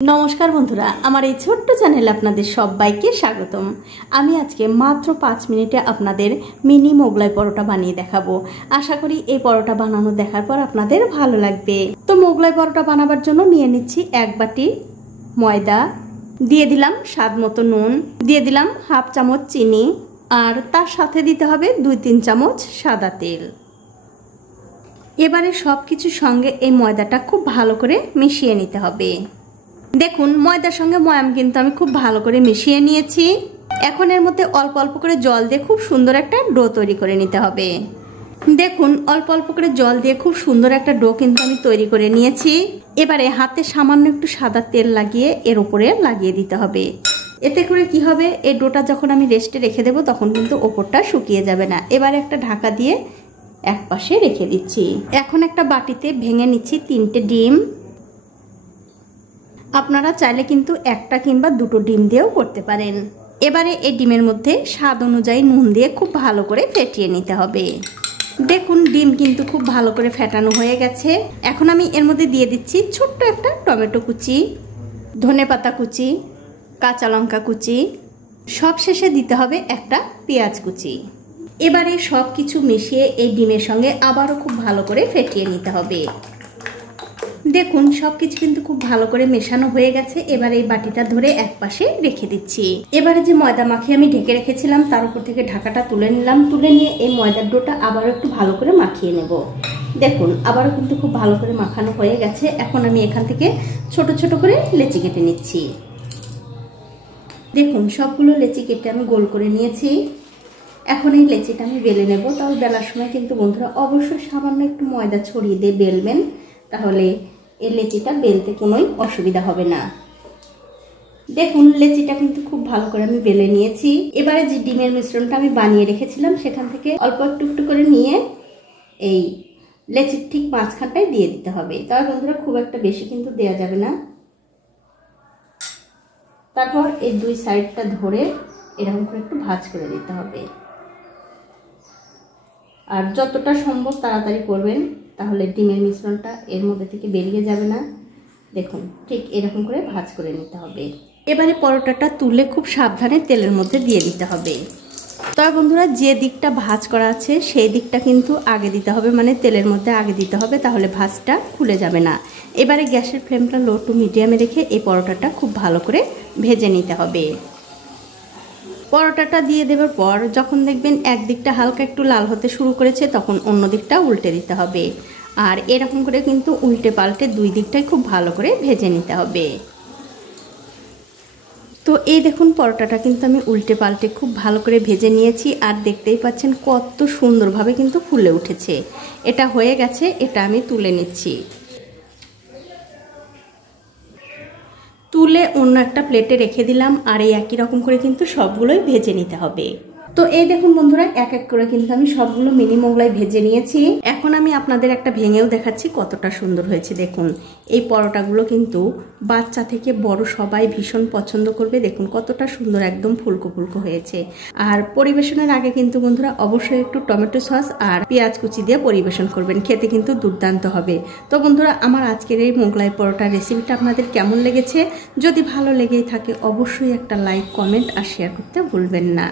नमस्कार बंधुरा आमार এই ছোট্ট চ্যানেলে আপনাদের সবাইকে স্বাগতম। আমি আজকে মাত্র 5 মিনিটে আপনাদের মিনি মোগলাই পরোটা বানিয়ে দেখাবো। আশা করি এই পরোটা বানানো দেখার পর আপনাদের ভালো লাগবে। তো মোগলাই পরোটা বানাবার জন্য নিয়ে নিচ্ছি 1 বাটি ময়দা, দিয়ে দিলাম স্বাদ মতো নুন, দিয়ে দিলাম হাফ চামচ চিনি, আর তার সাথে দিতে হবে 2-3 চামচ সাদা তেল। এবারে সবকিছু সঙ্গে এই ময়দাটা খুব ভালো করে মিশিয়ে নিতে হবে। দেখুন ময়দার সঙ্গে ময়াম কিন্তু আমি খুব ভালো করে মিশিয়ে নিয়েছি। এখন এর মধ্যে অল্প অল্প করে জল দিয়ে খুব সুন্দর একটা ডো তৈরি করে নিতে হবে। দেখুন অল্প অল্প করে জল দিয়ে খুব সুন্দর একটা ডো কিন্তু আমি তৈরি করে নিয়েছি। এবারে হাতে সামান্য একটু সাদা তেল লাগিয়ে এর উপরে লাগিয়ে দিতে হবে। এতে করে কি হবে, এই ডোটা যখন আমি রেস্টে রেখে দেবো তখন কিন্তু ওপরটা শুকিয়ে যাবে না। এবারে একটা ঢাকা দিয়ে এক পাশে রেখে দিচ্ছি। এখন একটা বাটিতে ভেঙে নিচ্ছি 3টে ডিম। আপনারা চাইলে কিন্তু একটা কিংবা 2টো ডিম দিয়েও করতে পারেন। এবারে এই ডিমের মধ্যে স্বাদ অনুযায়ী নুন দিয়ে খুব ভালো করে ফেটিয়ে নিতে হবে। দেখুন ডিম কিন্তু খুব ভালো করে ফেটানো হয়ে গেছে। এখন আমি এর মধ্যে দিয়ে দিচ্ছি ছোট্ট একটা টমেটো কুচি, ধনেপাতা কুচি, কাঁচা লঙ্কা কুচি, সব শেষে দিতে হবে একটা পেঁয়াজ কুচি। এবারে সব কিছু মিশিয়ে এই ডিমের সঙ্গে আবারও খুব ভালো করে ফেটিয়ে নিতে হবে। দেখুন সবকিছু কিন্তু খুব ভালো করে মেশানো হয়ে গেছে। এবার এই বাটিটা ধরে এক পাশে রেখে দিচ্ছি। এবারে যে ময়দা মাখিয়ে আমি ঢেকে রেখেছিলাম তার উপর থেকে ঢাকাটা তুলে নিলাম। তুলে নিয়ে এই ময়দার ডোটা আবারও একটু ভালো করে মাখিয়ে নেব। দেখুন আবারও কিন্তু খুব ভালো করে মাখানো হয়ে গেছে। এখন আমি এখান থেকে ছোট ছোট করে লেচি কেটে নিচ্ছি। দেখুন সবগুলো লেচি কেটে আমি গোল করে নিয়েছি। এখন এই লেচিটা আমি বেলে নেব। তবে বেলার সময় কিন্তু বন্ধুরা অবশ্যই সামান্য একটু ময়দা ছড়িয়ে দিয়ে বেলবেন, তাহলে এই লেচিটা বেলতে কোনোই অসুবিধা হবে না। দেখুন লেচিটা কিন্তু খুব ভালো করে আমি বেলে নিয়েছি। এবারে যে ডিমের মিশ্রণটা আমি বানিয়ে রেখেছিলাম সেখান থেকে অল্প একটু একটু করে নিয়ে এই লেচির ঠিক মাঝখানটায় দিয়ে দিতে হবে। তবে বন্ধুরা খুব একটা বেশি কিন্তু দেওয়া যাবে না। তারপর এই 2 সাইডটা ধরে এরকম করে একটু ভাঁজ করে দিতে হবে। আর যতটা সম্ভব তাড়াতাড়ি করবেন, তাহলে ডিমের মিশ্রণটা এর মধ্যে থেকে বেরিয়ে যাবে না। দেখুন ঠিক এরকম করে ভাঁজ করে নিতে হবে। এবারে পরোটাটা তুলে খুব সাবধানে তেলের মধ্যে দিয়ে দিতে হবে। তবে বন্ধুরা যে দিকটা ভাঁজ করা আছে সেই দিকটা কিন্তু আগে দিতে হবে, মানে তেলের মধ্যে আগে দিতে হবে, তাহলে ভাঁজটা খুলে যাবে না। এবারে গ্যাসের ফ্লেমটা লো টু মিডিয়ামে রেখে এই পরোটাটা খুব ভালো করে ভেজে নিতে হবে। পরোটাটা দিয়ে দেওয়ার পর যখন দেখবেন একদিকটা হালকা একটু লাল হতে শুরু করেছে তখন অন্য দিকটা উল্টে দিতে হবে। আর এরকম করে কিন্তু উল্টে পাল্টে 2 দিকটাই খুব ভালো করে ভেজে নিতে হবে। তো এই দেখুন পরোটাটা কিন্তু আমি উল্টে পাল্টে খুব ভালো করে ভেজে নিয়েছি। আর দেখতেই পাচ্ছেন কত সুন্দরভাবে কিন্তু ফুলে উঠেছে। এটা হয়ে গেছে, এটা আমি তুলে নিচ্ছি। তুলে অন্য একটা প্লেটে রেখে দিলাম। আর এই একই রকম করে কিন্তু সবগুলোই ভেজে নিতে হবে। তো এই দেখুন বন্ধুরা এক এক করে কিন্তু আমি সবগুলো মিনি মোগলাই ভেজে নিয়েছি। এখন আমি আপনাদের একটা ভেঙেও দেখাচ্ছি কতটা সুন্দর হয়েছে। দেখুন এই পরোটাগুলো কিন্তু বাচ্চা থেকে বড় সবাই ভীষণ পছন্দ করবে। দেখুন কতটা সুন্দর একদম ফুলকো ফুলকো হয়েছে। আর পরিবেশনের আগে কিন্তু বন্ধুরা অবশ্যই একটু টমেটো সস আর পেঁয়াজ কুচি দিয়ে পরিবেশন করবেন, খেতে কিন্তু দুর্দান্ত হবে। তো বন্ধুরা আমার আজকের এই মোগলাই পরোটার রেসিপিটা আপনাদের কেমন লেগেছে? যদি ভালো লেগেই থাকে অবশ্যই একটা লাইক, কমেন্ট আর শেয়ার করতে ভুলবেন না।